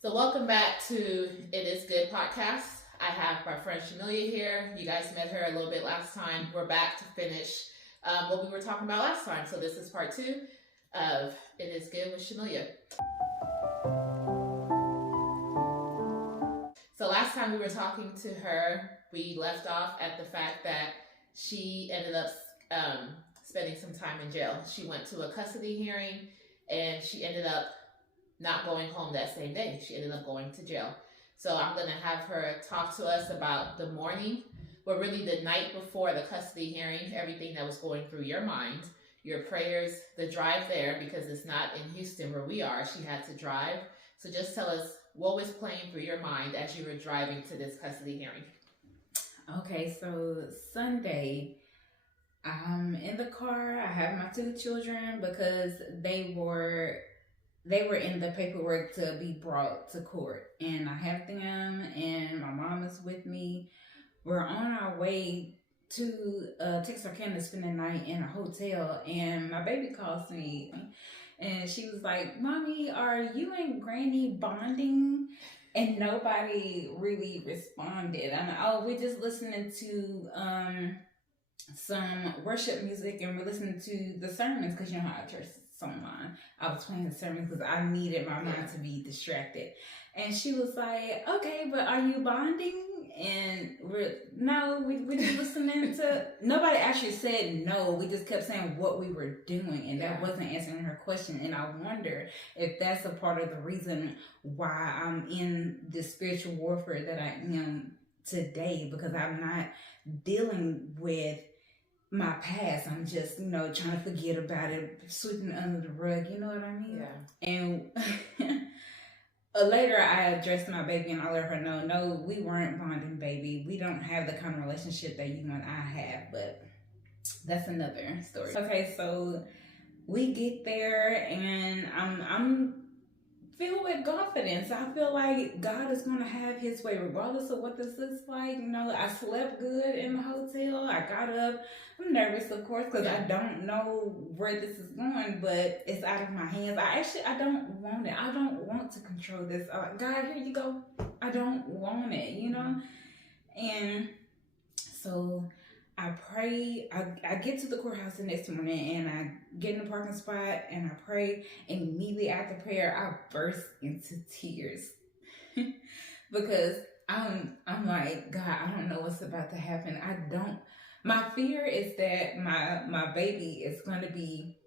So welcome back to It Is Good podcast. I have my friend Chimelia here. You guys met her a little bit last time. We're back to finish what we were talking about last time. So this is part 2 of It Is Good with Chimelia. So last time we were talking to her, we left off at the fact that she ended up spending some time in jail. She went to a custody hearing and she ended up not going home that same day. She ended up going to jail. So I'm going to have her talk to us about the morning, but really the night before the custody hearing, everything that was going through your mind, your prayers, the drive there, because it's not in Houston where we are. She had to drive. So just tell us what was playing through your mind as you were driving to this custody hearing. Okay, so Sunday, I'm in the car. I have my 2 children because they were in the paperwork to be brought to court, and I have them, and my mom is with me. We're on our way to Texarkana to spend the night in a hotel, and my baby calls me, and she was like, "Mommy, are you and Granny bonding?" And nobody really responded. I'm like, "Oh, we're just listening to some worship music, and we're listening to the sermons, because you know how church online. I was playing the sermons because I needed my mind to be distracted." And she was like, "Okay, but are you bonding?" And we're just listening to. Nobody actually said no. We just kept saying what we were doing, and that wasn't answering her question. And I wonder if that's a part of the reason why I'm in the spiritual warfare that I am today, because I'm not dealing with my past. I'm just, trying to forget about it, sweeping it under the rug, you know what I mean? Yeah. And later I addressed my baby and I let her know, no, we weren't bonding, baby. We don't have the kind of relationship that you and I have, but that's another story. Okay, so we get there and I'm filled with confidence. I feel like God is going to have his way regardless of what this looks like. I slept good in the hotel. I got up. I'm nervous, of course, because I don't know where this is going, but it's out of my hands. I don't want it. I don't want to control this. God, here you go. I don't want it, And so I pray. I get to the courthouse the next morning, and I get in the parking spot, and I pray. And immediately after prayer, I burst into tears because I'm like, God, I don't know what's about to happen. My fear is that my baby is going to be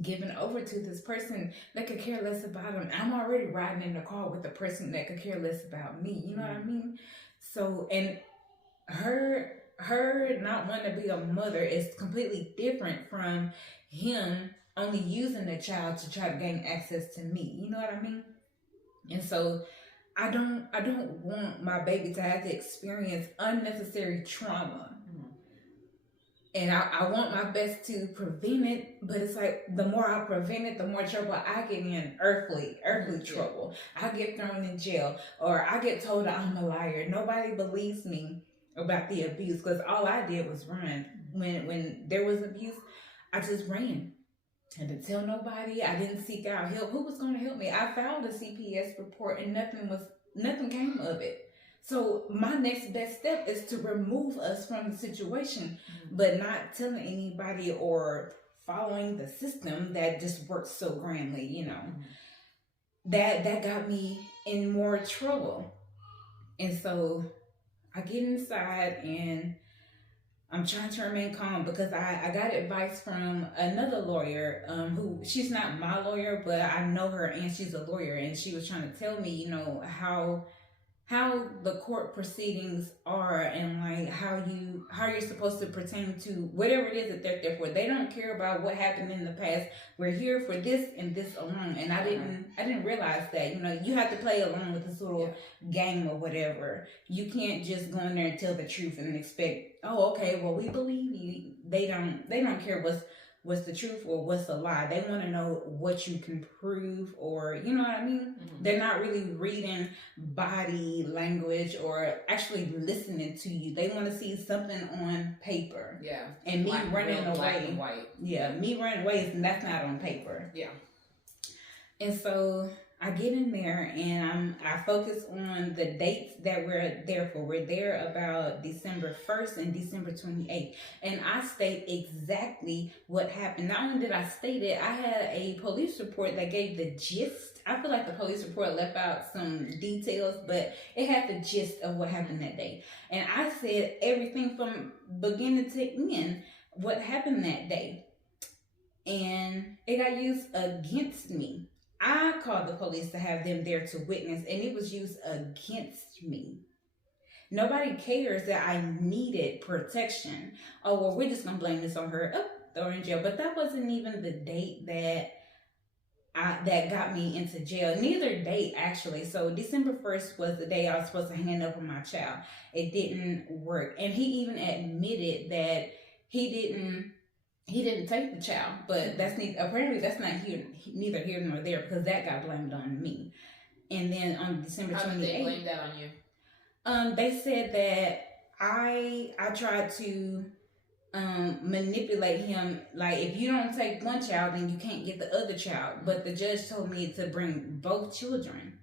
given over to this person that could care less about him. I'm already riding in the car with the person that could care less about me. You know what I mean? So, and her not wanting to be a mother is completely different from him only using the child to try to gain access to me. You know what I mean? And so I don't want my baby to have to experience unnecessary trauma. And I want my best to prevent it, but it's like the more I prevent it, the more trouble I get in, earthly trouble. I get thrown in jail, or I get told I'm a liar. Nobody believes me about the abuse, because all I did was run. When there was abuse, I just ran. I didn't tell nobody. I didn't seek out help. Who was going to help me? I filed a CPS report and nothing came of it. So my next best step is to remove us from the situation, but not telling anybody or following the system that just works so grandly, That got me in more trouble. And so I get inside and I'm trying to remain calm, because I got advice from another lawyer who, she's not my lawyer, but I know her and she's a lawyer, and she was trying to tell me, how the court proceedings are, and like how you're supposed to pertain to whatever it is that they're there for. They don't care about what happened in the past. We're here for this and this alone. And I didn't realize that, you have to play along with this little game or whatever. You can't just go in there and tell the truth and expect, oh, okay, well, we believe you. They don't care what's the truth or what's a lie. They want to know what you can prove, or you know what I mean? They're not really reading body language or actually listening to you. They want to see something on paper. Yeah. And me running away. Black and white. Yeah, me running away, and that's not on paper. Yeah. And so I get in there and I focus on the dates that we're there for. We're there about December 1st and December 28th. And I state exactly what happened. Not only did I state it, I had a police report that gave the gist. I feel like the police report left out some details, but it had the gist of what happened that day. And I said everything from beginning to end, what happened that day. And it got used against me. I called the police to have them there to witness, and it was used against me. Nobody cares that I needed protection. Oh, well, we're just going to blame this on her. Oh, throw her in jail. But that wasn't even the date that got me into jail. Neither date, actually. So December 1st was the day I was supposed to hand over my child. It didn't work. And he even admitted that he didn't take the child, but apparently that's neither here nor there, because that got blamed on me. And then on December 28th, how did they blame that on you? They said that I tried to manipulate him. Like, if you don't take one child, then you can't get the other child. But the judge told me to bring both children,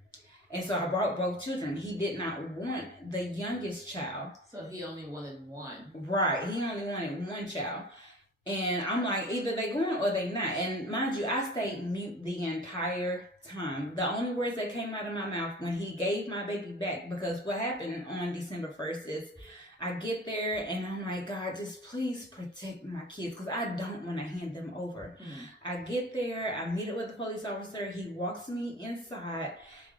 and so I brought both children. He did not want the youngest child, so he only wanted one. Right, he only wanted one child. And I'm like, either they going or they not. And mind you, I stayed mute the entire time. The only words that came out of my mouth when he gave my baby back, because what happened on December 1st is I get there and I'm like, God, just please protect my kids, because I don't want to hand them over. I get there, I meet up with the police officer. He walks me inside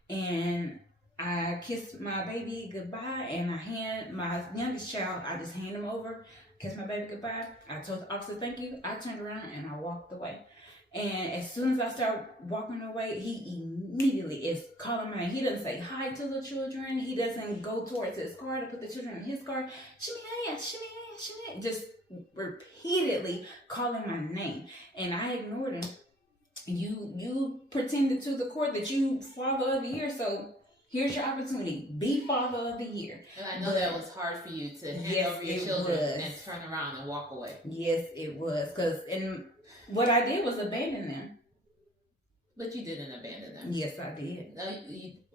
and I kiss my baby goodbye, and I hand my youngest child, I just hand him over, kiss my baby goodbye. I told the officer, thank you. I turned around and I walked away. And as soon as I start walking away, he immediately is calling my name. He doesn't say hi to the children. He doesn't go towards his car to put the children in his car. Chimelia, Chimelia, Chimelia. Just repeatedly calling my name. And I ignored him. You pretended to the court that you father of the year, so here's your opportunity. Be father of the year. And I know that was hard for you to hand over your children and turn around and walk away. Yes, it was. Because what I did was abandon them. But you didn't abandon them. Yes, I did. No,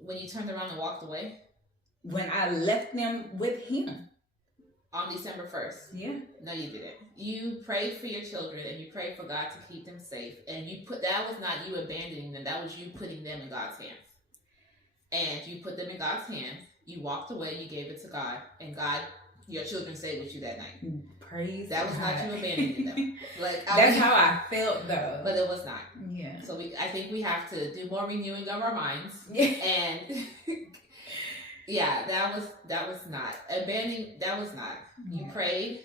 when you turned around and walked away? When I left them with him. On December 1st? Yeah. No, you didn't. You prayed for your children and you prayed for God to keep them safe. And that was not you abandoning them. That was you putting them in God's hands. And you put them in God's hands. You walked away. You gave it to God. And God, your children stayed with you that night. Praise that was God. not you abandoning them. That's how I felt, though. But it was not. Yeah. So I think we have to do more renewing of our minds. And yeah, that was not abandoning. That was not. You prayed.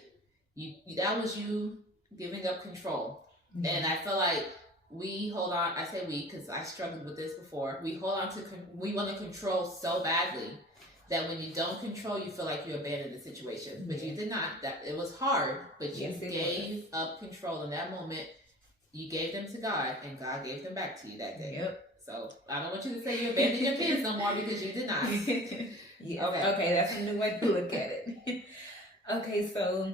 That was you giving up control. And I feel like we hold on. I say we because I struggled with this before. We hold on to. We want to control so badly that when you don't control, you feel like you abandoned the situation. But you did not. That it was hard, but you gave up control in that moment. You gave them to God, and God gave them back to you that day. Yep. So I don't want you to say you abandoned your kids no more, because you did not. Yeah. Okay, that's a new way to look at it. Okay, so,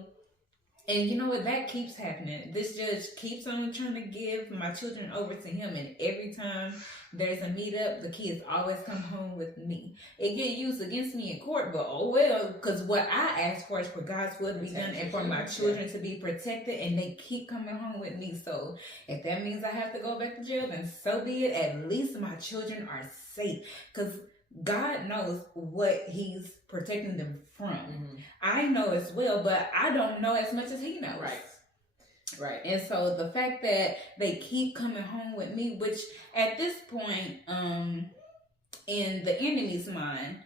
and you know what? That keeps happening. This judge keeps on trying to give my children over to him, and every time there's a meetup, the kids always come home with me. It get used against me in court, but oh well, because what I asked for is for God's will to be done and for my children to be protected, and they keep coming home with me. So if that means I have to go back to jail, then so be it. At least my children are safe, because God knows what he's protecting them from. I know as well, but I don't know as much as he knows. Right. And so the fact that they keep coming home with me, which at this point, in the enemy's mind,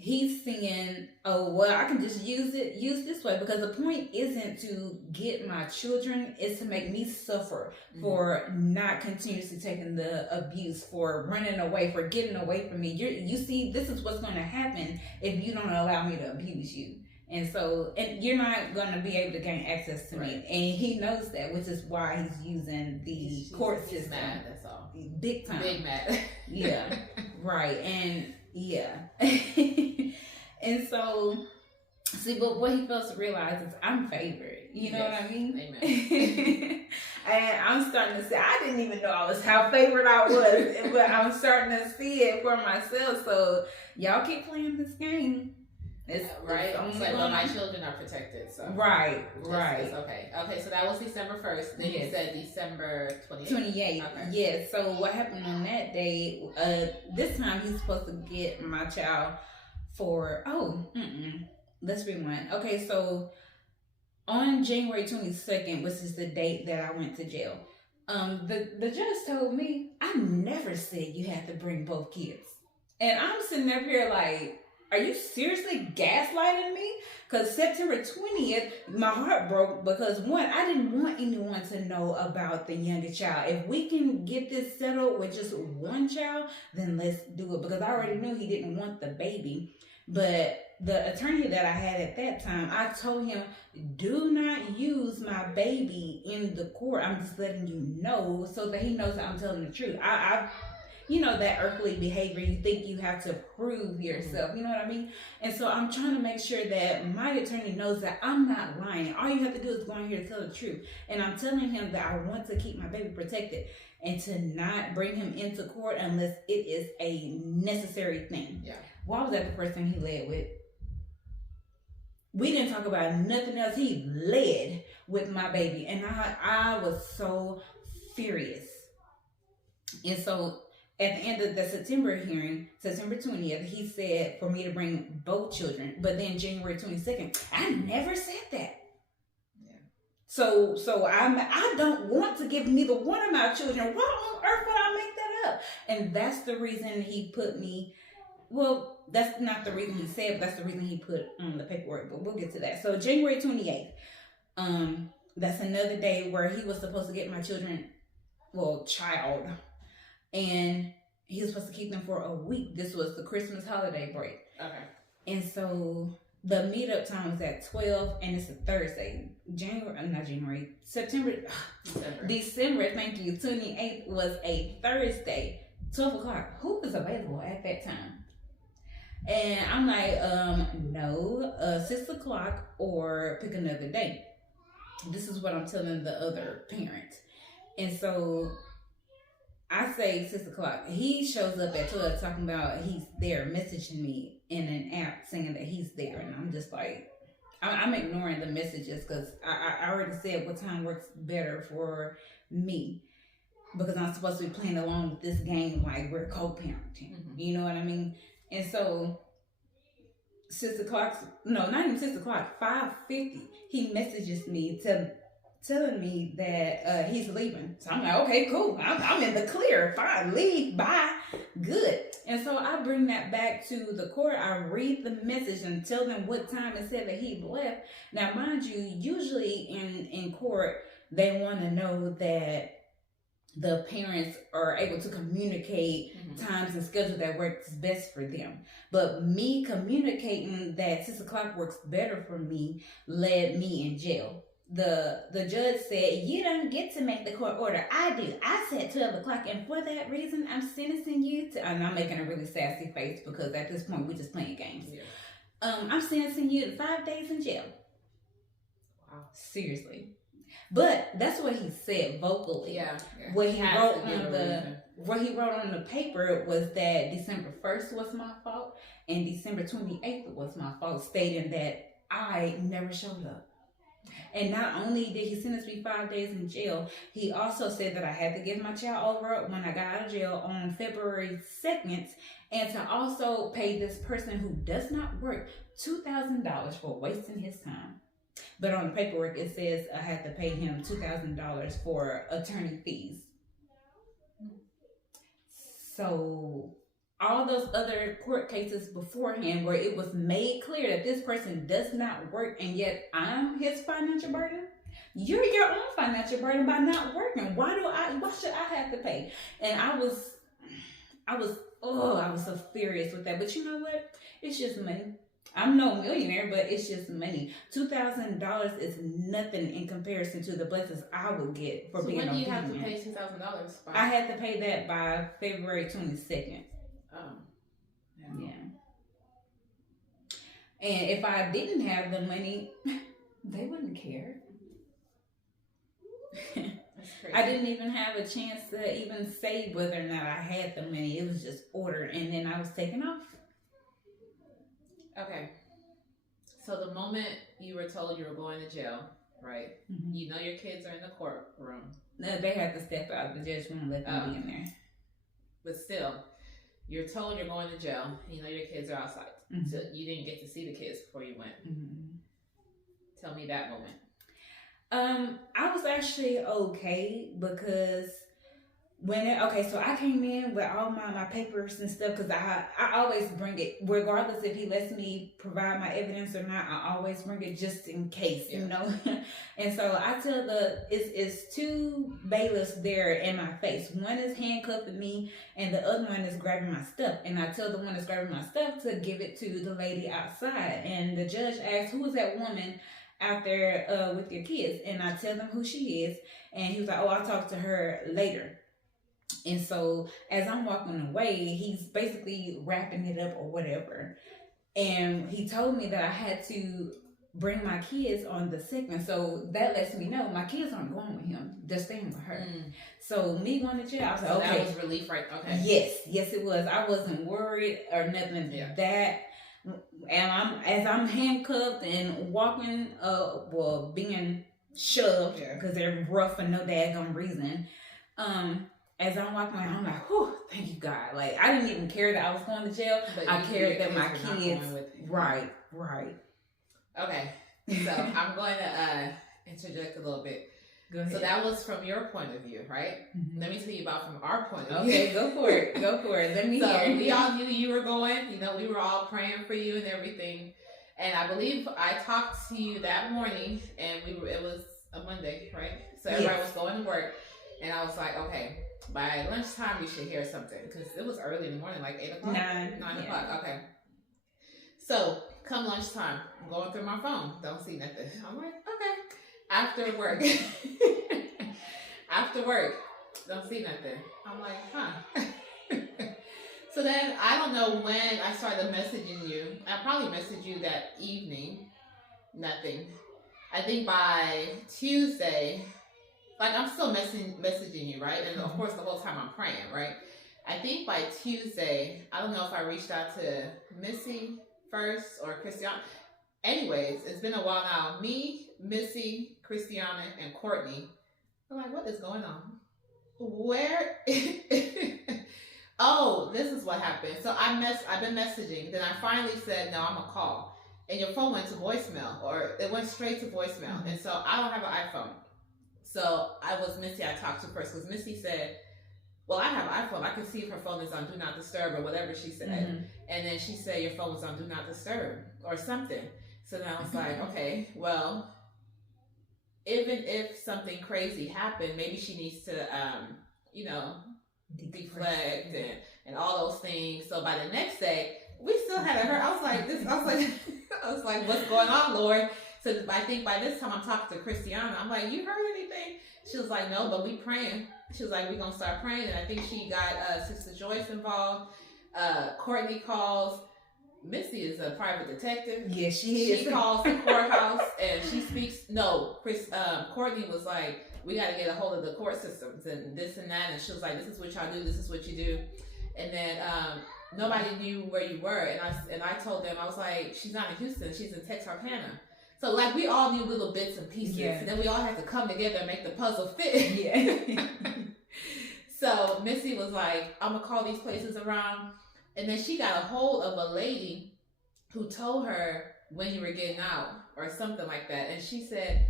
he's saying, oh, well, I can just use this way, because the point isn't to get my children, it's to make me suffer for not continuously taking the abuse, for running away, for getting away from me. You see, this is what's going to happen if you don't allow me to abuse you. And so, and you're not going to be able to gain access to me. And he knows that, which is why he's using the court system. He's mad, that's all. Big time. Big mad. Yeah. Right. And yeah. And so See, but what he fails to realize is I'm favored. You know what I mean? Amen. And I'm starting to see, I didn't even know I was how favored I was, but I'm starting to see it for myself. So y'all keep playing this game. It's like, well, my children are protected. So right. It's okay. Okay, so that was December 1st. Then you said December 28th. 28th. Okay. Yes. So what happened on that day? This time he's supposed to get my child for let's rewind. Okay, so on January 22nd, which is the date that I went to jail, the judge told me I never said you had to bring both kids, and I'm sitting up here like, are you seriously gaslighting me? Because September 20th, my heart broke because one, I didn't want anyone to know about the younger child. If we can get this settled with just one child, then let's do it, because I already knew he didn't want the baby. But the attorney that I had at that time, I told him, do not use my baby in the court. I'm just letting you know so that he knows that I'm telling the truth. I you know, that earthly behavior, you think you have to prove yourself, you know what I mean? And so I'm trying to make sure that my attorney knows that I'm not lying. All you have to do is go in here to tell the truth. And I'm telling him that I want to keep my baby protected and to not bring him into court unless it is a necessary thing. Yeah. Why was that the first thing he led with? We didn't talk about nothing else. He led with my baby. And I was so furious. And so at the end of the September hearing, September 20th, he said for me to bring both children. But then January 22nd, I never said that. Yeah. So I don't want to give neither one of my children. Why on earth would I make that up? And that's the reason he put me, well, that's not the reason he said, but that's the reason he put on the paperwork. But we'll get to that. So January 28th, that's another day where he was supposed to get my child. And he was supposed to keep them for a week. This was the Christmas holiday break. Okay. And so the meetup time was at 12, and it's a Thursday. December, thank you, 28th was a Thursday, 12 o'clock. Who was available at that time? And I'm like, no, 6 o'clock or pick another day. This is what I'm telling the other parent. And so I say 6 o'clock. He shows up at 12 talking about he's there, messaging me in an app saying that he's there. And I'm just like, I'm ignoring the messages because I already said what time works better for me, because I'm supposed to be playing along with this game like we're co-parenting. Mm-hmm. You know what I mean? And so 6 o'clock, no, not even 6 o'clock, 5:50, he messages me telling me that he's leaving. So I'm like, okay, cool. I'm in the clear. Fine, leave, bye, good. And so I bring that back to the court. I read the message and tell them what time it said that he left. Now, mind you, usually in court, they want to know that the parents are able to communicate times and schedules that works best for them. But me communicating that 6 o'clock works better for me led me in jail. The judge said, you don't get to make the court order. I do. I said 12 o'clock, and for that reason, I'm sentencing you to, and I'm making a really sassy face because at this point, we're just playing games. Yeah. I'm sentencing you to 5 days in jail. Wow. Seriously. But that's what he said vocally. Yeah. What he wrote on the paper was that December 1st was my fault and December 28th was my fault, stating that I never showed up. And not only did he sentence me 5 days in jail, he also said that I had to give my child over when I got out of jail on February 2nd, and to also pay this person who does not work $2,000 for wasting his time. But on the paperwork, it says I had to pay him $2,000 for attorney fees. So all those other court cases beforehand where it was made clear that this person does not work and yet I'm his financial burden, you're your own financial burden by not working. Why should I have to pay? And I was so furious with that. But you know what? It's just money. I'm no millionaire, but it's just money. $2,000 is nothing in comparison to the blessings I would get for being obedient. So when do you have to pay $2,000? I had to pay that by February 22nd. Oh. Yeah. And if I didn't have the money, they wouldn't care. I didn't even have a chance to even say whether or not I had the money. It was just ordered, and then I was taken off. Okay. So the moment you were told you were going to jail, right? Mm-hmm. You know your kids are in the courtroom. No, they had to step out. The judge wouldn't let them be in there. But still, you're told you're going to jail. You know your kids are outside. Mm-hmm. So you didn't get to see the kids before you went. Mm-hmm. Tell me that moment. I was actually okay because so I came in with all my papers and stuff because I always bring it regardless if he lets me provide my evidence or not. I always bring it just in case, you know. And so I tell it's two bailiffs there in my face. One is handcuffing me and the other one is grabbing my stuff. And I tell the one that's grabbing my stuff to give it to the lady outside. And the judge asks, "Who is that woman out there with your kids?" And I tell them who she is. And he was like, "Oh, I'll talk to her later." And so as I'm walking away, he's basically wrapping it up or whatever. And he told me that I had to bring my kids on the second. So that lets me know my kids aren't going with him. They're staying with her. So me going to jail, I was like, okay. That was relief, right? Okay. Yes, it was. I wasn't worried or nothing that. And as I'm handcuffed and walking, being shoved because they're rough for no daggone reason. As I'm walking around, I'm like, whew, thank you, God. Like, I didn't even care that I was going to jail. But I cared that my kids. Right. Okay. So I'm going to interject a little bit. Go ahead. So that was from your point of view, right? Mm-hmm. Let me tell you about from our point of view. Okay, go for it. Let me hear. We all knew you were going. You know, we were all praying for you and everything. And I believe I talked to you that morning, and it was a Monday, right? So everybody was going to work. And I was like, okay, by lunchtime, we should hear something. Because it was early in the morning, like 8 o'clock? 9 o'clock, okay. So, come lunchtime, I'm going through my phone. Don't see nothing. I'm like, okay. After work, don't see nothing. I'm like, huh. So then, I don't know when I started messaging you. I probably messaged you that evening. Nothing. I think by Tuesday... Like, I'm still messaging you, right? And, of course, the whole time I'm praying, right? I think by Tuesday, I don't know if I reached out to Missy first or Christiana. Anyways, it's been a while now. Me, Missy, Christiana, and Courtney. I'm like, what is going on? Where? Oh, this is what happened. So I've been messaging. Then I finally said, no, I'm going to call. And your phone went to voicemail, or it went straight to voicemail. Mm-hmm. And so I don't have an iPhone. So I was Missy I talked to first because Missy said, well, I have an iPhone. I can see if her phone is on Do Not Disturb or whatever she said. Mm-hmm. And then she said your phone was on Do Not Disturb or something. So then I was like, okay, well, even if something crazy happened, maybe she needs to, deflect and all those things. So by the next day, we still had her. I was like, what's going on, Lord? So I think by this time I'm talking to Christiana. I'm like, you heard anything? She was like, no, but we praying. She was like, we're going to start praying. And I think she got Sister Joyce involved. Courtney calls. Missy is a private detective. Yeah, she is. She calls the courthouse and she speaks. No, Courtney was like, we got to get a hold of the court systems and this and that. And she was like, this is what y'all do. This is what you do. And then nobody knew where you were. And I told them, I was like, she's not in Houston. She's in Texarkana. So, like, we all knew little bits and pieces. Yeah. And then we all had to come together and make the puzzle fit. Yeah. So, Missy was like, I'm going to call these places around. And then she got a hold of a lady who told her when you were getting out or something like that. And she said,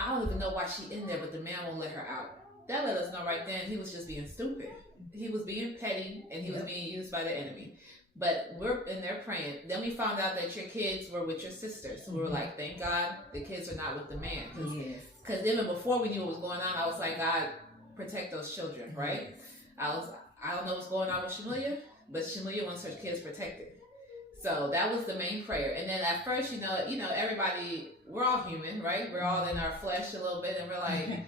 I don't even know why she in there, but the man won't let her out. That let us know right then he was just being stupid. He was being petty, and he was being used by the enemy. But we're in there praying. Then we found out that your kids were with your sisters. So we were like, thank God the kids are not with the man. Because even before we knew what was going on, I was like, God, protect those children, right? Yes. I don't know what's going on with Chimelia, but Chimelia wants her kids protected. So that was the main prayer. And then at first, you know, everybody, we're all human, right? We're all in our flesh a little bit, and we're like,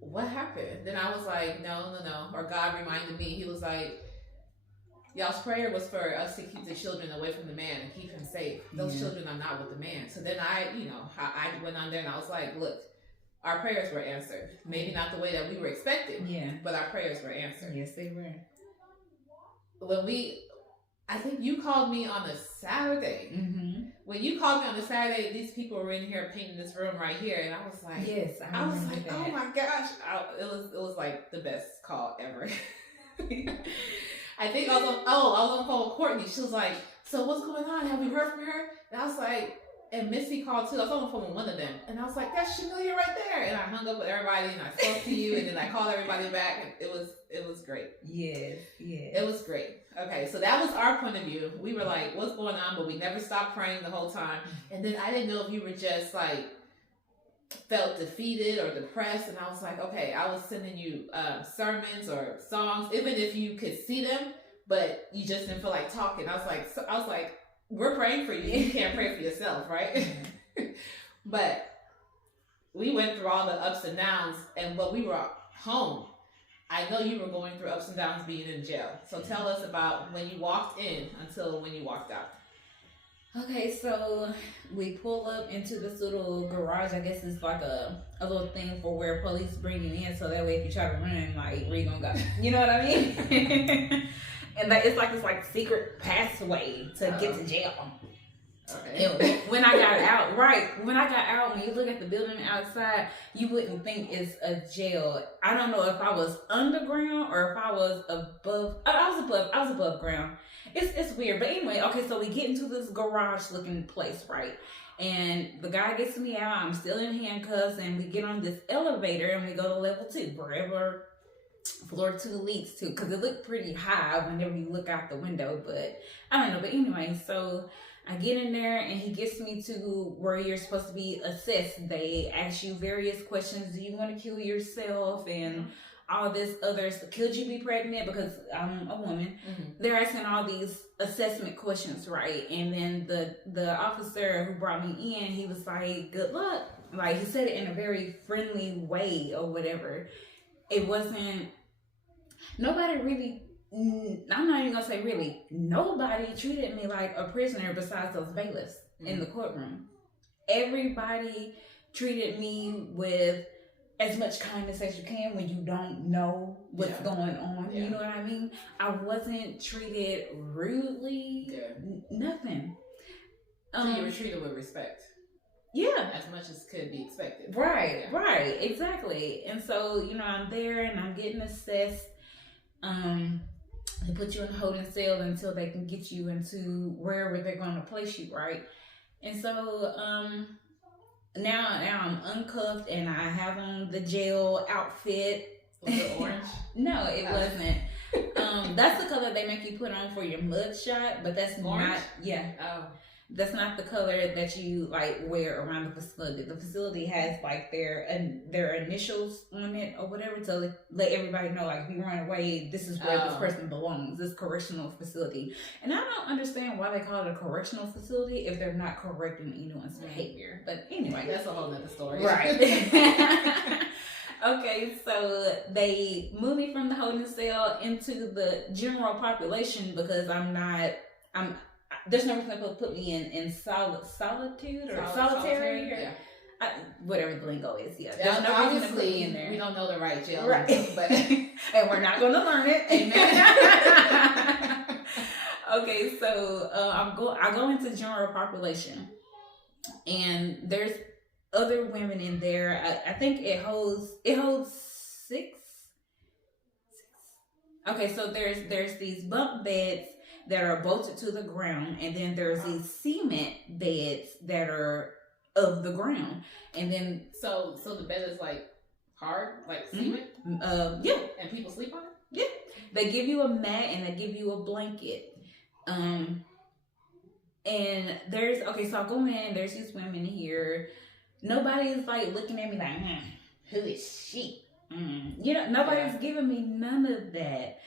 what happened? Then I was like, no. Or God reminded me. He was like, y'all's prayer was for us to keep the children away from the man and keep him safe. Those children are not with the man. So then I went on there and I was like, look, our prayers were answered. Maybe not the way that we were expecting, but our prayers were answered. Yes, they were. I think you called me on a Saturday. Mm-hmm. When you called me on a Saturday, these people were in here painting this room right here, and I was like, yes, I was like, that. Oh my gosh, it was like the best call ever. I think I was on the phone with Courtney. She was like, so what's going on? Have we heard from her? And I was like, and Missy called too. I was on the phone with one of them, and I was like, that's Chimelia right there. And I hung up with everybody, and I spoke to you, and then I called everybody back, and it was great. Yes. It was great. Okay, so that was our point of view. We were like, what's going on? But we never stopped praying the whole time. And then I didn't know if you were just like felt defeated or depressed. And I was like, okay, I was sending you sermons or songs, even if you could see them, but you just didn't feel like talking. I was like, we're praying for you. You can't pray for yourself, right? But we went through all the ups and downs, and when we were home, I know you were going through ups and downs being in jail. So tell us about when you walked in until when you walked out. Okay, so we pull up into this little garage. I guess it's like a little thing for where police bring you in, so that way if you try to run, like, where you gonna go? You know what I mean? And it's like this like secret pathway to get to jail. Okay. And when I got out, when you look at the building outside, you wouldn't think it's a jail. I don't know if I was underground or if I was above. I was above ground. It's weird. But anyway, okay, so we get into this garage looking place, right? And the guy gets me out. I'm still in handcuffs, and we get on this elevator and we go to level 2, wherever floor 2 leads to, because it looked pretty high whenever you look out the window. But I don't know. But anyway, so I get in there and he gets me to where you're supposed to be assessed. They ask you various questions. Do you want to kill yourself? And all this other, could you be pregnant? Because I'm a woman. Mm-hmm. They're asking all these assessment questions, right? And then the officer who brought me in, he was like, good luck. Like, he said it in a very friendly way or whatever. It wasn't, nobody really, I'm not even gonna say really, nobody treated me like a prisoner besides those bailiffs in the courtroom. Everybody treated me with as much kindness as you can when you don't know what's going on. Yeah. You know what I mean? I wasn't treated rudely. Nothing. So you were treated with respect. Yeah. As much as could be expected. Right, right, exactly. And so, I'm there and I'm getting assessed. They put you in a holding cell until they can get you into wherever they're going to place you, right? And so, now I'm uncuffed and I have on the jail outfit. Was it orange? No, it wasn't. That's the color they make you put on for your mud shot, but that's orange? Not. Yeah. Oh. That's not the color that you like wear around the facility. The facility has like their initials on it or whatever to let everybody know, like, if you run away, this is where this person belongs. This correctional facility. And I don't understand why they call it a correctional facility if they're not correcting anyone's behavior. But anyway, that's a whole nother story. Right. Okay, so they move me from the holding cell into the general population because there's no reason to put me in solitude or solitary. Yeah. Whatever the lingo is. Yeah. There's no reason to put me in there. We don't know the right jail. Right. But and we're not going to learn it. Amen. Okay, so I go into general population, and there's other women in there. I think it holds 6. Okay, so there's these bunk beds that are bolted to the ground, and then there's these cement beds that are of the ground, and then so the bed is like hard, like cement. Yeah, and people sleep on it. Yeah, they give you a mat and they give you a blanket. And so I go in. There's these women here. Nobody's like looking at me like, who is she? Nobody's giving me none of that.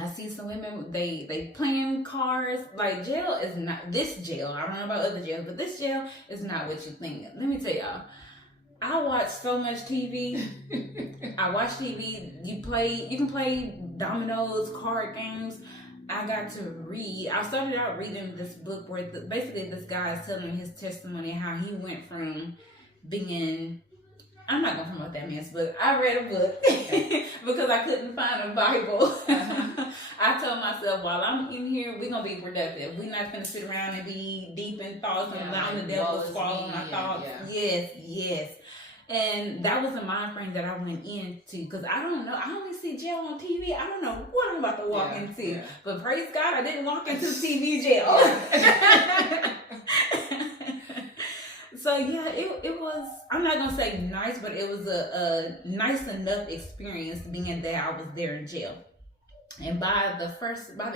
I see some women, they playing cards. Like, jail is not, this jail, I don't know about other jails, but this jail is not what you think. Let me tell y'all, I watch so much TV. I watch TV. You can play dominoes, card games. I got to read. I started out reading this book where basically this guy is telling his testimony how he went from being. I'm not gonna promote that man's book. I read a book because I couldn't find a Bible. I told myself, while I'm in here, we're gonna be productive. We're not gonna sit around and be deep in thoughts and allowing the devil to swallow my thoughts. Yeah. Yes. And that was a mind frame that I went into because I don't know. I only see jail on TV. I don't know what I'm about to walk into. Yeah. But praise God, I didn't walk into TV jail. So yeah, it was, I'm not gonna say nice, but it was a nice enough experience being that I was there in jail. And by the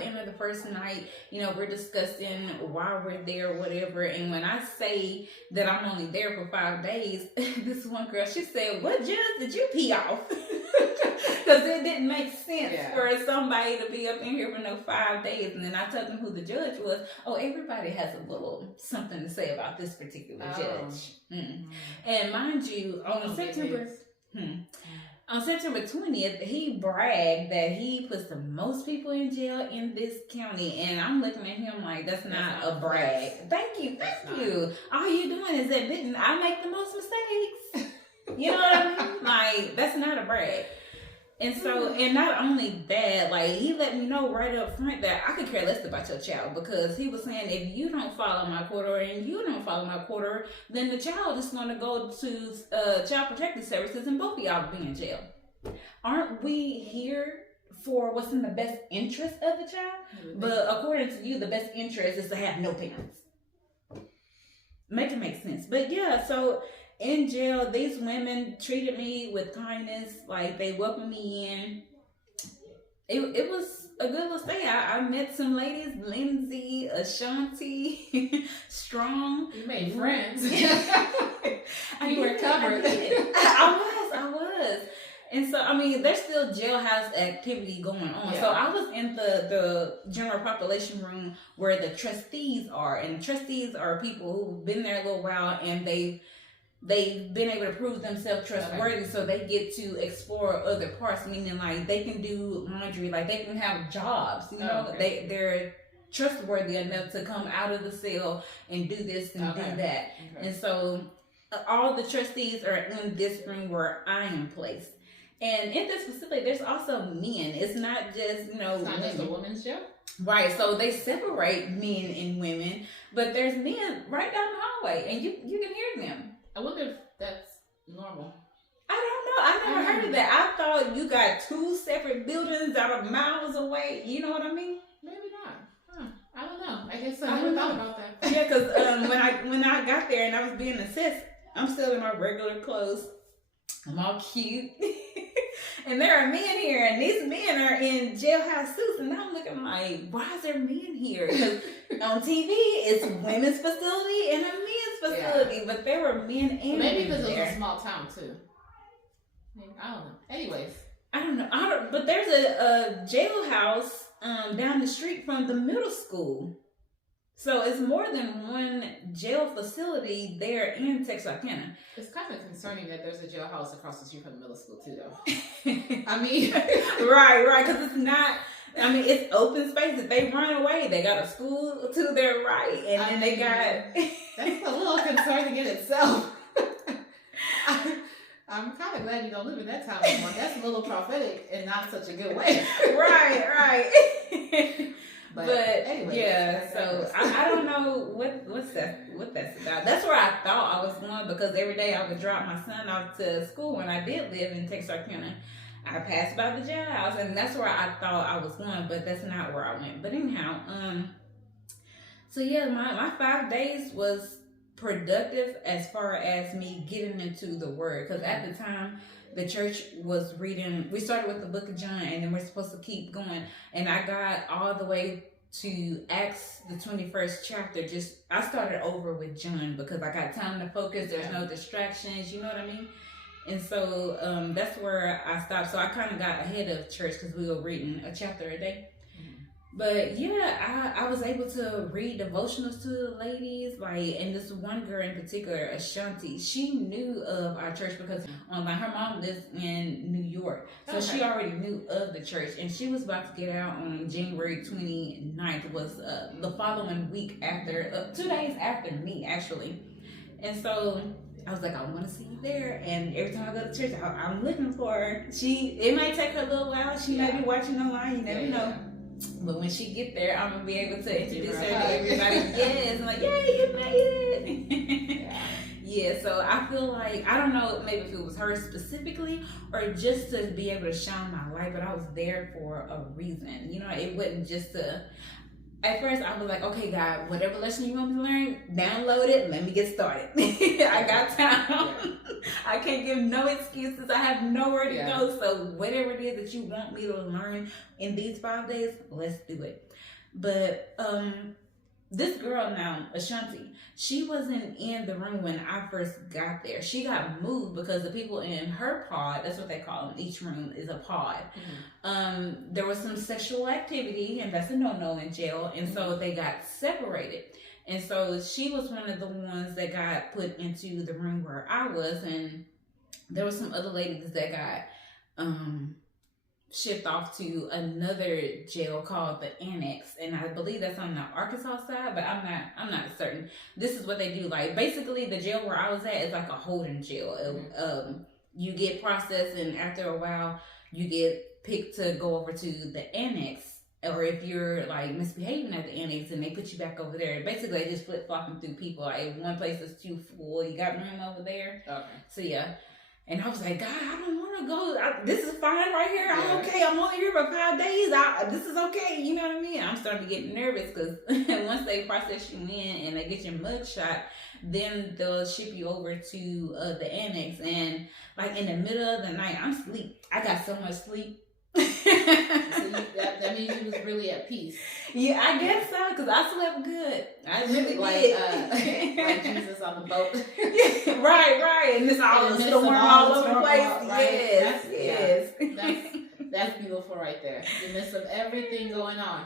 end of the first night, you know, we're discussing why we're there, whatever. And when I say that I'm only there for 5 days, this one girl, she said, "What judge did you pee off?" Because it didn't make sense for somebody to be up in here for no 5 days. And then I told them who the judge was. Oh, everybody has a little something to say about this particular judge. And mind you, on September 20th, he bragged that he puts the most people in jail in this county. And I'm looking at him like, that's not a brag. Thank you. All you doing is admitting I make the most mistakes. You know what I mean? Like, that's not a brag. And so, and not only that, like, he let me know right up front that I could care less about your child, because he was saying, if you don't follow my quarter and you don't follow my quarter, then the child is going to go to child protective services and both of y'all will be in jail. Aren't we here for what's in the best interest of the child? But according to you, the best interest is to have no parents. Make it make sense. But yeah, so in jail, these women treated me with kindness. Like, they welcomed me in. It was a good little stay. I met some ladies, Lindsay, Ashanti, Strong. You made friends. You were covered. I was. And so, I mean, there's still jailhouse activity going on. Yeah. So I was in the general population room where the trustees are. And trustees are people who've been there a little while and they've been able to prove themselves trustworthy, so they get to explore other parts, meaning like they can do laundry, like they can have jobs, you know, they're trustworthy enough to come out of the cell and do this and do that. Okay. And so all the trustees are in this room where I am placed. And in this facility, there's also men. It's not just, you know, it's not just a women's jail. Right, so they separate men and women, but there's men right down the hallway, and you can hear them. I wonder if that's normal. I don't know. I never heard of that. I thought you got 2 separate buildings out of miles away. You know what I mean? Maybe not. I don't know. I guess I never thought about that. Yeah, because when I got there and I was being assessed, I'm still in my regular clothes. I'm all cute. And there are men here, and these men are in jailhouse suits, and I'm looking like, why is there men here? Because on TV, it's a women's facility and a men's facility, but there were men and maybe because it was a small town too. I don't know. Anyways, I don't know. But there's a jailhouse down the street from the middle school. So it's more than one jail facility there in Texarkana. It's kind of concerning that there's a jailhouse across the street from the middle school too, though. I mean, right, because it's not. I mean, it's open space. If they run away, they got a school to their right, and then they got. That's a little concerning in itself. I'm kind of glad you don't live in that town anymore. That's a little prophetic in not such a good way. Right. But anyway, yeah, so I don't know what that's about. That's where I thought I was going, because every day I would drop my son off to school when I did live in Texarkana. I passed by the jailhouse, and that's where I thought I was going, but that's not where I went. But anyhow, so yeah, my 5 days was productive as far as me getting into the Word, because at the time the church was reading. We started with the book of John, and then we're supposed to keep going. And I got all the way to Acts, the 21st chapter. I started over with John because I got time to focus. There's no distractions. You know what I mean? And so that's where I stopped. So I kind of got ahead of church because we were reading a chapter a day. But yeah, I was able to read devotionals to the ladies, like, and this one girl in particular, Ashanti, she knew of our church because like her mom lives in New York, so she already knew of the church, and she was about to get out on January 29th, was the following week after, 2 days after me actually, and so I was like, I want to see you there. And every time I go to church, I'm looking for her. It might take her a little while. She might be watching online. You never know. But when she get there, I'm going to be able to introduce her to everybody. Yes. I'm like, yay, you made it. Yeah, so I feel like, I don't know maybe if it was her specifically or just to be able to shine my light, but I was there for a reason. You know, it wasn't just to... At first, I was like, okay, God, whatever lesson you want me to learn, download it, let me get started. I got time. I can't give no excuses. I have nowhere to go. So whatever it is that you want me to learn in these 5 days, let's do it. But this girl now, Ashanti, she wasn't in the room when I first got there. She got moved because the people in her pod, that's what they call them, each room is a pod. There was some sexual activity, and that's a no-no in jail, and so they got separated. And so she was one of the ones that got put into the room where I was, and there were some other ladies that got shipped off to another jail called the Annex, and I believe that's on the Arkansas side, but I'm not certain. This is what they do. Like, basically the jail where I was at is like a holding jail. You get processed, and after a while you get picked to go over to the Annex, or if you're like misbehaving at the Annex, and they put you back over there. Basically they just flip-flopping through people. Like, if one place is too full, you got room over there. Okay. So yeah. And I was like, God, I don't want to go. This is fine right here. I'm okay. I'm only here for 5 days. This is okay. You know what I mean? I'm starting to get nervous because once they process you in and they get your mug shot, then they'll ship you over to the Annex. And like in the middle of the night, I'm asleep. I got so much sleep. So that means you was really at peace. Yeah, I guess so, because I slept good. I really did. Like Jesus on the boat. right. And it's all still warm all over the place. Right? Yes. That's beautiful right there. In the midst of everything going on,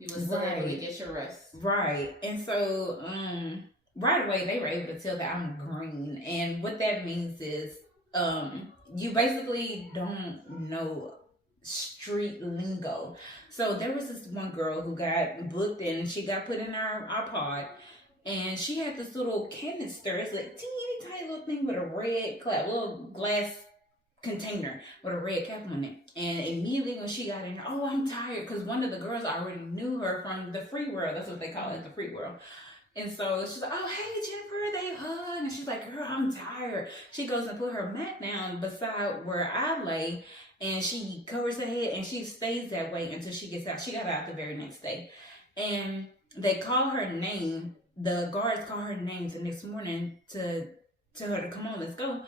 you was still able to get your rest. Right. And so right away they were able to tell that I'm green. And what that means is you basically don't know street lingo. So there was this one girl who got booked in, and she got put in our pod, and she had this little canister. It's like teeny tiny little thing with a red cap, little glass container with a red cap on it. And immediately when she got in here, oh, I'm tired, because one of the girls already knew her from the free world. That's what they call it, the free world. And so she's like, oh, hey, Jennifer, they hug. And she's like, girl, I'm tired. She goes and put her mat down beside where I lay, and she covers her head, and she stays that way until she gets out. She got out the very next day. And they call her name. The guards call her name the next morning to tell her to come on, let's go.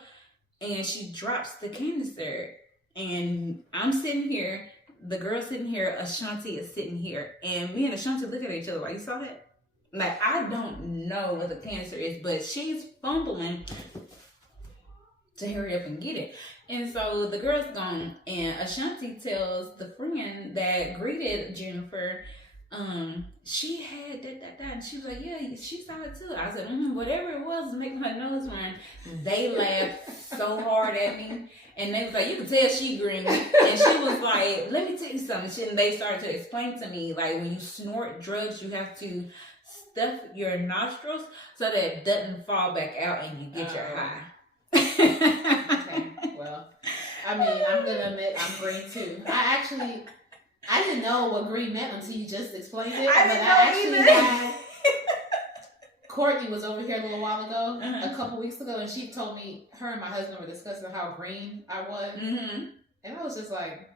And she drops the canister. And I'm sitting here. The girl's sitting here. Ashanti is sitting here. And me and Ashanti look at each other like, you saw that? Like, I don't know what the canister is, but she's fumbling to hurry up and get it. And so the girl's gone, and Ashanti tells the friend that greeted Jennifer, she had that, and she was like, yeah, she saw it too. I said, whatever it was making her nose run. They laughed so hard at me, and they was like, you can tell she green. And she was like, let me tell you something. And they started to explain to me, like, when you snort drugs, you have to stuff your nostrils so that it doesn't fall back out and you get your high. Okay, well, I mean, I'm gonna admit I'm green too. I didn't know what green meant until you just explained it. I didn't know either. Courtney was over here a little while ago, a couple weeks ago, and she told me her and my husband were discussing how green I was, and I was just like,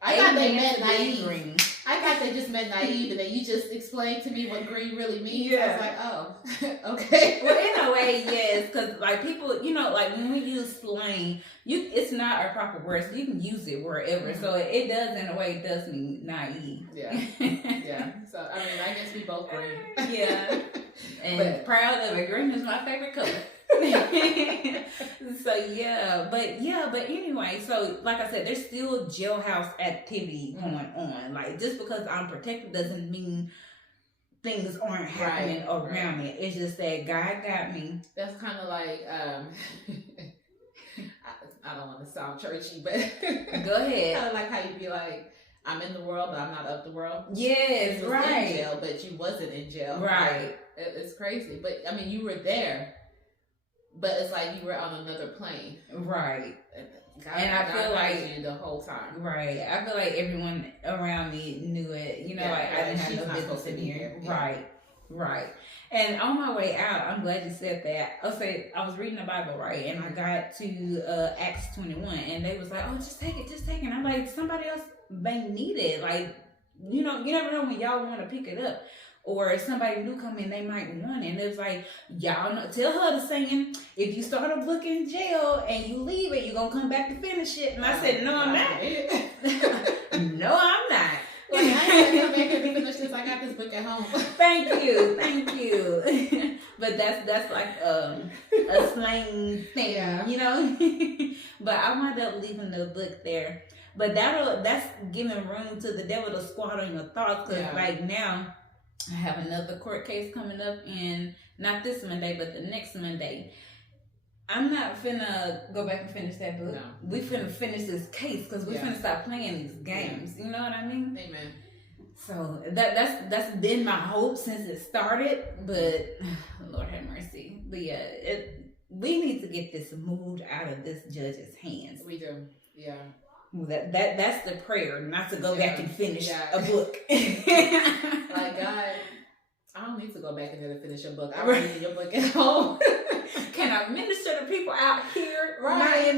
I thought they meant naive. Green. I thought they just meant naive, and then you just explained to me what green really means. Yeah. I was like, oh, okay. Well, in a way, yes, because like people, you know, like when we use slang, it's not a proper word, so you can use it wherever. So it does, in a way, it does mean naive. Yeah, yeah. So I mean, I guess we both green. Yeah, and but proud of it. Green is my favorite color. So but anyway, so like I said, there's still jailhouse activity going on. Like, just because I'm protected doesn't mean things aren't happening around me. It's just that God got me. That's kind of like I don't want to sound churchy, but go ahead. Kind of like how you'd be like, I'm in the world, but I'm not of the world. Yes, right. In jail, but you wasn't in jail. Right. Like, it's crazy. But, I mean, you were there, but it's like you were on another plane. Right. And I feel like you the whole time. Right. I feel like everyone around me knew it. You know, like I didn't have no business in here. Yeah. Right. Right. And on my way out, I'm glad you said that. I was reading the Bible, right? And I got to Acts 21, and they was like, "Oh, just take it. And I'm like, somebody else may need it. Like, you know, you never know when y'all want to pick it up. Or if somebody new come in, they might want it. And it was like, y'all know, tell her the saying, if you start a book in jail and you leave it, you're going to come back to finish it. And I said, no, I'm not. No, I'm not. Like, I ain't gonna make her finish this. I got this book at home. Thank you. But that's like a slang thing, you know. But I wound up leaving the book there. But that's giving room to the devil to squat on your thoughts. Because like now, I have another court case coming up in not this Monday, but the next Monday. I'm not finna go back and finish that book. No. We finna finish this case because we finna stop playing these games. You know what I mean? Amen. So that's been my hope since it started. But Lord have mercy. But yeah, we need to get this moved out of this judge's hands. We do. Yeah. That's the prayer, not to go back and finish a book. Like, God, I don't need to go back and there to finish your book. I read your book at home. Can I minister to people out here? Right.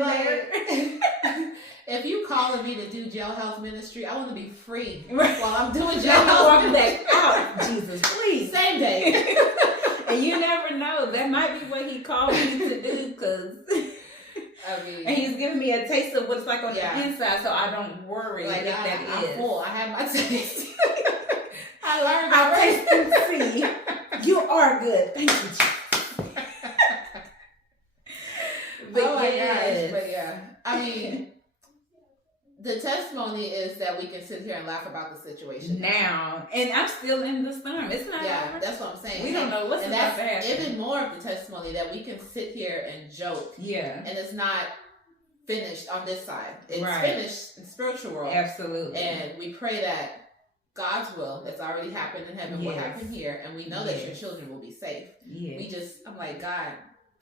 If you calling me to do jailhouse ministry, I want to be free while I'm doing jailhouse. Walk back out, Jesus, please. Same day. And you never know. That might be what he called me to do, because and he's giving me a taste of what it's like on the inside, so I don't worry. Like, I'm full. I had my taste. I learned. I taste and see. You are good. Thank you, Jesus. But gosh, but I mean, the testimony is that we can sit here and laugh about the situation now, and I'm still in the storm. It's not over. That's what I'm saying. We don't know what's about to happen. Even more of the testimony that we can sit here and joke. Yeah, and it's not finished on this side. It's finished in the spiritual world. Absolutely. And we pray that God's will that's already happened in heaven will happen here, and we know that your children will be safe. Yes. I'm like, God,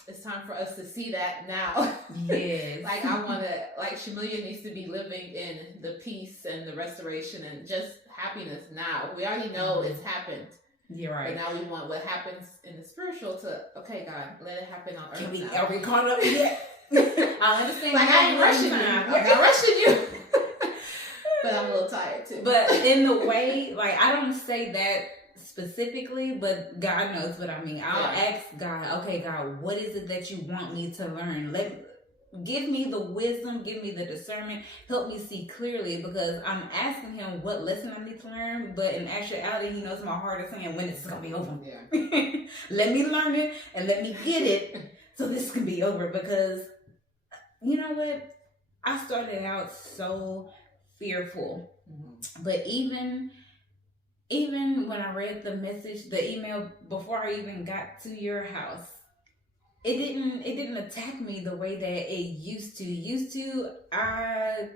it's time for us to see that now. Yes. Like, I want to, like, Chimelia needs to be living in the peace and the restoration and just happiness now. We already know it's happened. You're right. But now we want what happens in the spiritual to, okay, God, let it happen on earth. Are we caught up yet? I understand. Like, I ain't rushing you. I'm not rushing you. But I'm a little tired too. But in the way, like, I don't say that specifically, but God knows what I mean. I'll ask God, okay, God, what is it that you want me to learn? Give me the wisdom, give me the discernment, help me see clearly, because I'm asking him what lesson I need to learn, but in actuality, he knows my heart is saying when it's going to be over. Yeah. Let me learn it and let me get it so this can be over, because you know what? I started out so fearful, but even when I read the message, the email before I even got to your house, it didn't attack me the way that it used to. I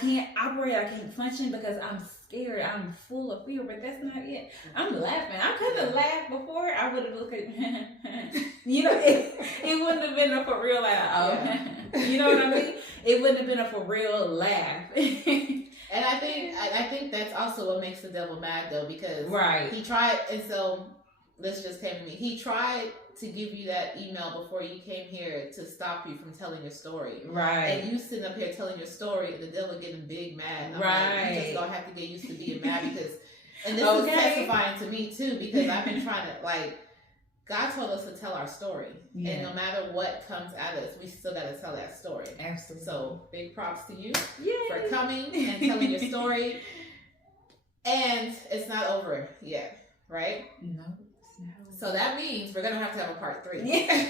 can't operate, I can't function because I'm scared. I'm full of fear, but that's not it. I'm laughing. I couldn't have laughed before. I would have looked at, you know, it wouldn't have been a for real laugh. You know what I mean? It wouldn't have been a for real laugh. And I think that's also what makes the devil mad, though, because he tried, and so this just came to me. He tried to give you that email before you came here to stop you from telling your story. Right. And you sitting up here telling your story, and the devil getting big mad. I'm like, you just gonna have to get used to being mad, because, and this is testifying to me too, because I've been trying to, like, God told us to tell our story. Yeah. And no matter what comes at us, we still got to tell that story. Absolutely. So big props to you for coming and telling your story. And it's not over yet, right? No, So that means we're going to have a part 3. Yeah.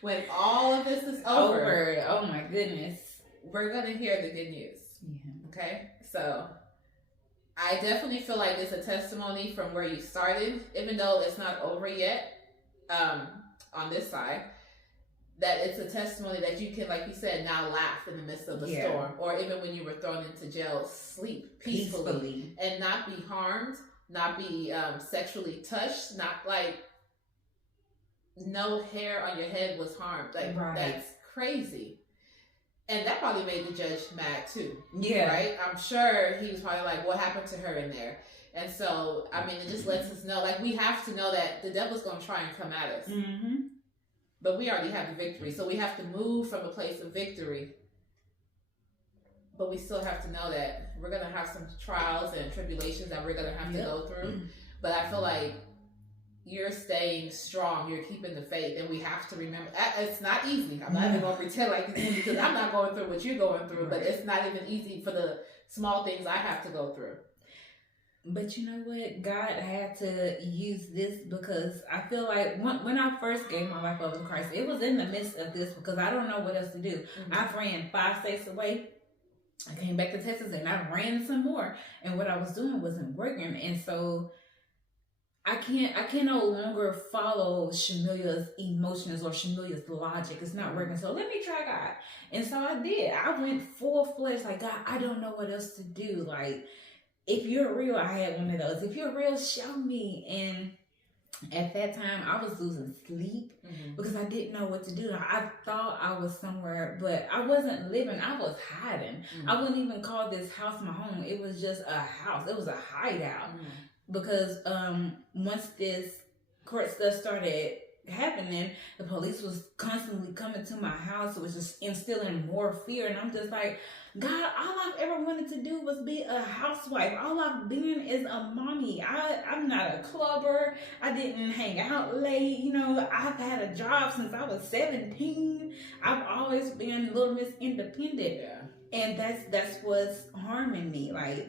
When all of this is over. Oh my goodness. We're going to hear the good news. Yeah. Okay? So I definitely feel like it's a testimony from where you started, even though it's not over yet on this side, that it's a testimony that you can, like you said, now laugh in the midst of the storm, or even when you were thrown into jail, sleep peacefully. And not be harmed, not be sexually touched, not like no hair on your head was harmed. Like, that's crazy. And that probably made the judge mad too. Yeah. Right? I'm sure he was probably like, what happened to her in there? And so, I mean, it just lets us know, like, we have to know that the devil's going to try and come at us. Mm-hmm. But we already have the victory. So we have to move from a place of victory. But we still have to know that we're going to have some trials and tribulations that we're going to have to go through. But I feel like you're staying strong. You're keeping the faith. And we have to remember, it's not easy. I'm not even going to pretend like it's easy because I'm not going through what you're going through. But it's not even easy for the small things I have to go through. But you know what? God had to use this because I feel like when I first gave my life over to Christ, it was in the midst of this because I don't know what else to do. Mm-hmm. I ran 5 states away. I came back to Texas and I ran some more. And what I was doing wasn't working. And so I can no longer follow Chimelia's emotions or Chimelia's logic. It's not working. So let me try God. And so I did. I went full-fledged like, God, I don't know what else to do. Like, if you're real, I had one of those. If you're real, show me. And at that time, I was losing sleep because I didn't know what to do. I thought I was somewhere, but I wasn't living. I was hiding. I wouldn't even call this house my home. It was just a house. It was a hideout because once this court stuff started happening, the police was constantly coming to my house. It was just instilling more fear. And I'm just like, God, all I've ever wanted to do was be a housewife. All I've been is a mommy. I'm not a clubber. I didn't hang out late. You know, I've had a job since I was 17. I've always been Little Miss Independent. Yeah. And that's what's harming me. Like,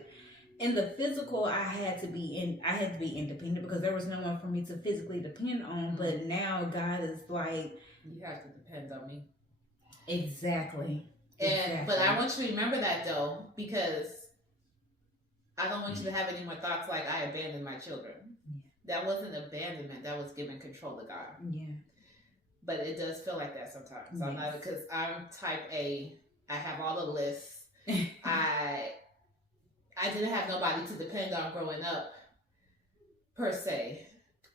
in the physical, I had to be independent because there was no one for me to physically depend on. But now God is like, you have to depend on me. Exactly. But I want you to remember that though, because I don't want you to have any more thoughts like I abandoned my children. Yeah. That wasn't abandonment. That was giving control to God. Yeah. But it does feel like that sometimes. Yes. I'm not, because I'm type A. I have all the lists. I didn't have nobody to depend on growing up, per se.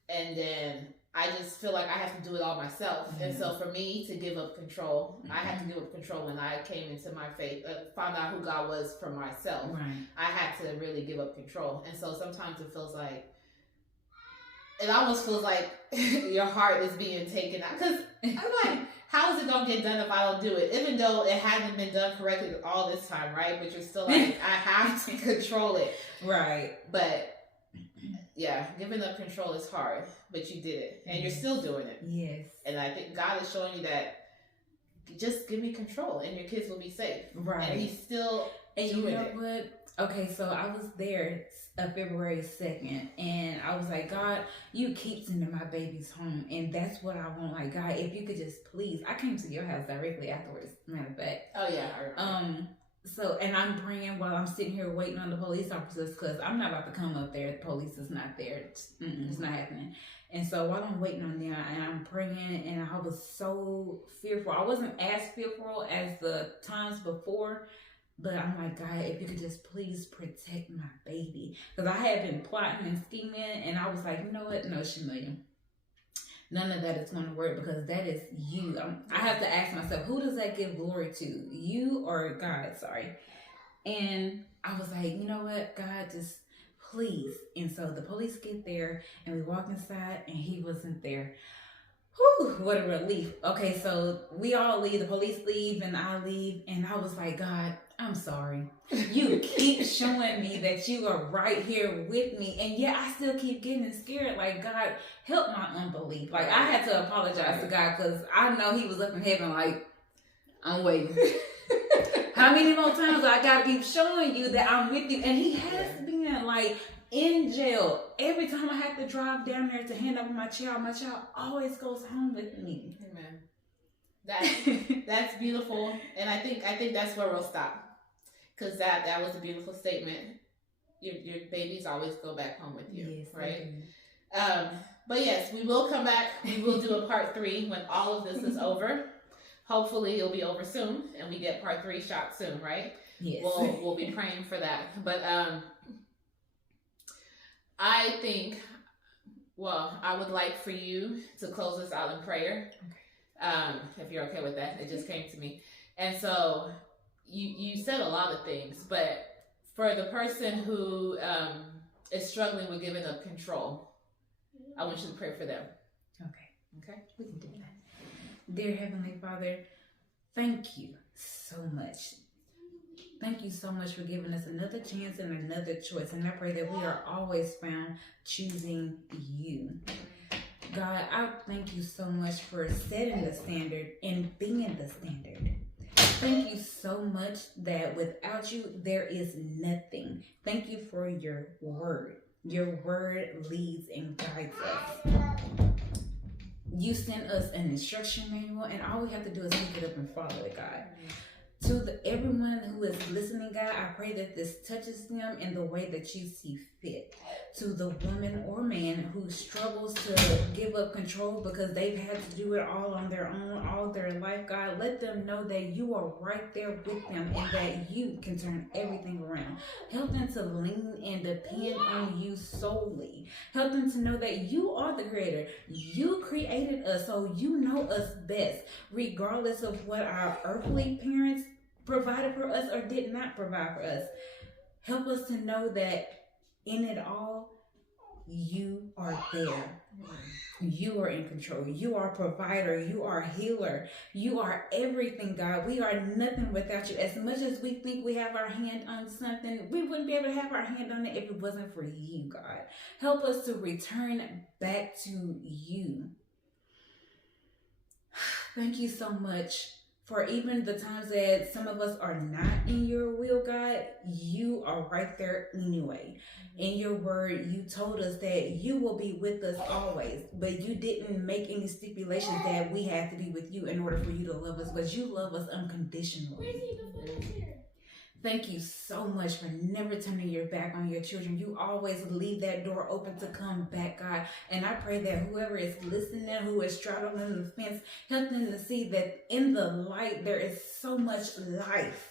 And then I just feel like I have to do it all myself. And so for me to give up control, I had to give up control when I came into my faith, found out who God was for myself. Right. I had to really give up control. And so sometimes it feels like, it almost feels like your heart is being taken out. Because I'm like, how is it going to get done if I don't do it? Even though it hadn't been done correctly all this time, right? But you're still like, I have to control it. Right. But yeah, giving up control is hard, but you did it. And you're still doing it. Yes. And I think God is showing you that just give me control and your kids will be safe. Right. And he's still doing you know what? Okay, so I was there February 2nd, and I was like, God, you keep sending my babies home, and that's what I want. Like, God, if you could just please. I came to your house directly afterwards, matter of fact. Oh, yeah. I remember. So, and I'm praying while I'm sitting here waiting on the police officers because I'm not about to come up there. The police is not there. It's not happening. And so while I'm waiting on them and I'm praying, and I was so fearful. I wasn't as fearful as the times before, but I'm like, God, if you could just please protect my baby. Because I had been plotting and scheming, and I was like, you know what? No, Chimelia. None of that is going to work because that is you. I have to ask myself, who does that give glory to? You or God? Sorry. And I was like, you know what? God, just please. And so the police get there and we walk inside and he wasn't there. Whew, what a relief. Okay, so we all leave. The police leave and I leave. And I was like, God, I'm sorry. You keep showing me that you are right here with me. And yet I still keep getting scared. Like, God, help my unbelief. Like, I had to apologize to God because I know he was up in heaven like, I'm waiting. How many more times I got to keep showing you that I'm with you? And he has been like, Like, in jail, every time I have to drive down there to hand over my child always goes home with me. Amen. That's beautiful, and I think that's where we'll stop, because that was a beautiful statement. Your babies always go back home with you, yes, right? But yes, we will come back. We will do a part 3 when all of this is over. Hopefully, it'll be over soon, and we get part 3 shot soon, right? Yes. We'll be praying for that. But I think, I would like for you to close us out in prayer. If you're okay with that. It just came to me. And so you said a lot of things, but for the person who is struggling with giving up control, I want you to pray for them. Okay, we can do that. Dear Heavenly Father, thank you so much. Thank you so much for giving us another chance and another choice. And I pray that we are always found choosing you. God, I thank you so much for setting the standard and being the standard. Thank you so much that without you, there is nothing. Thank you for your word. Your word leads and guides us. You sent us an instruction manual, and all we have to do is pick it up and follow it, God. To everyone who is listening, God, I pray that this touches them in the way that you see fit. To the woman or man who struggles to give up control because they've had to do it all on their own all their life, God, let them know that you are right there with them and that you can turn everything around. Help them to lean and depend on you solely. Help them to know that you are the creator. You created us, so you know us best, regardless of what our earthly parents provided for us or did not provide for us. Help us to know that in it all, you are there. You are in control. You are provider. You are healer. You are everything, God. We are nothing without you. As much as we think we have our hand on something, we wouldn't be able to have our hand on it if it wasn't for you, God. Help us to return back to you. Thank you so much for even the times that some of us are not in your will, God. You are right there anyway. In your word, you told us that you will be with us always, but you didn't make any stipulations that we had to be with you in order for you to love us, but you love us unconditionally. Thank you so much for never turning your back on your children. You always leave that door open to come back, God. And I pray that whoever is listening, who is straddling the fence, help them to see that in the light there is so much life.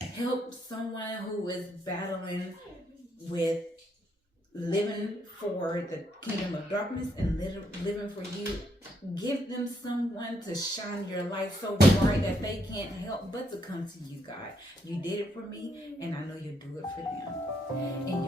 Help someone who is battling with living for the kingdom of darkness and living for you. Give them someone to shine your light so bright that they can't help but to come to you, God. You did it for me, and I know you'll do it for them. In